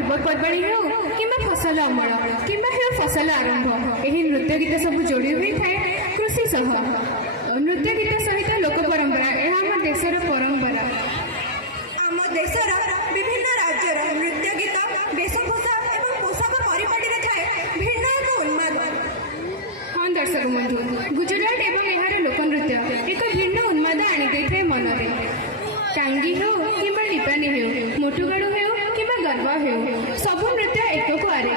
पर्वपर्वाणी हो कि फसल अमल कि फसल आरंभ यही नृत्य गीत सब जोड़ी हुई थाए कृषि सह। नृत्य गीत सहित लोक परंपरा यह आम देशर परंपरा। आम देशर विभिन्न राज्यर नृत्य गीत वेशभूषा एवं पोशाक परिपाटी थाए भिन्न एक उन्माद। हाँ दर्शक बंधु, गुजरात एवं यार लोक नृत्य एक भिन्न उन्माद आनी मनरे। टांगी हो कि लिपानी हो, मोटुगाड़ू हो कि गरबा हो, सब नृत्य एक को आरे।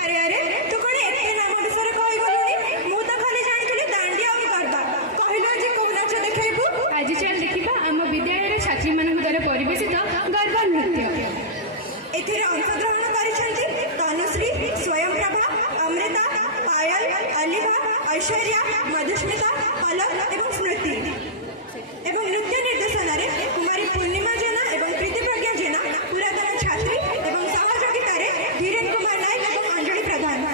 अरे अरे तू कौन एते नाम विषय कहि गलुनी? मु तो खाली जानिथिली दांडिया और गरबा। कहिलो जे को नाच देखेबू? आज चल देखिबा आम विद्यालय छात्री मानक द्वारा परिवेशित गरबा नृत्य। एथिरे अंशग्रहण करिसेंती तनुश्री, स्वयंप्रभा, अमृता, पायल, अलिभा, ऐश्वर्या, मधुस्मिता, पलक एवं स्मृति। एवं नृत्य निर्देशन कुमारी पूर्णिमा जेना एवं प्रीति प्रज्ञा जेना, पुरातन छात्री एवं सहयोगिता धीरेन्द्र कुमार नायक एवं अंजलि प्रधान।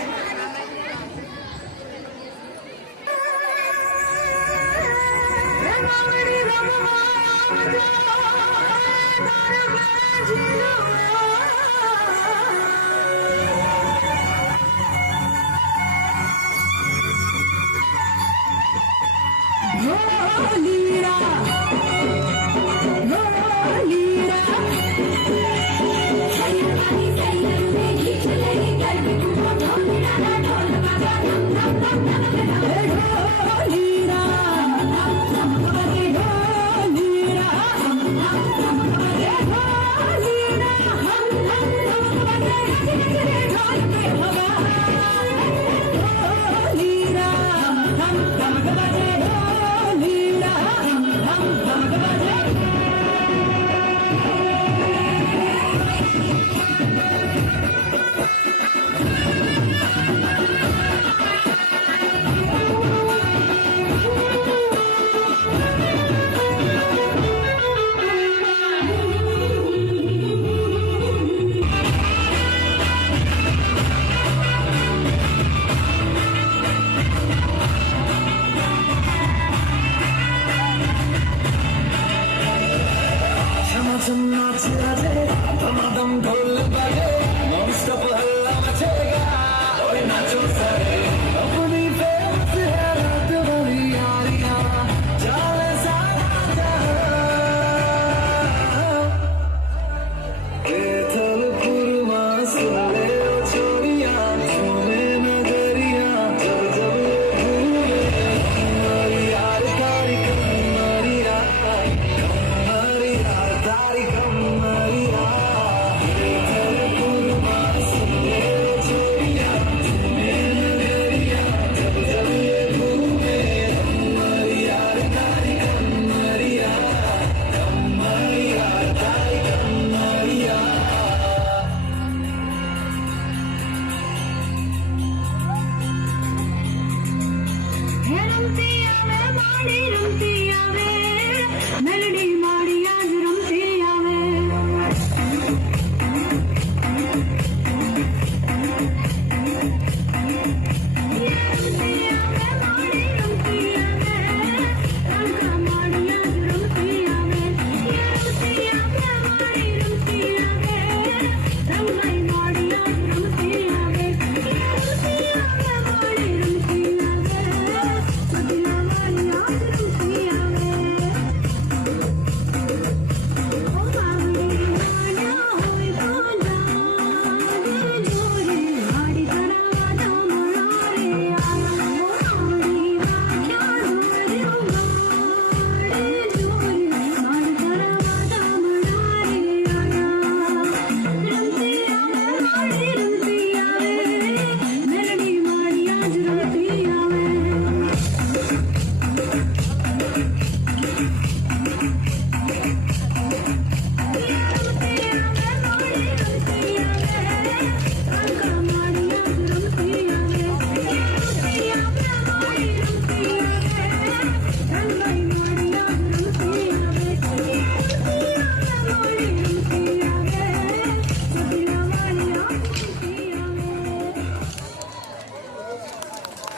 Rumtiya me,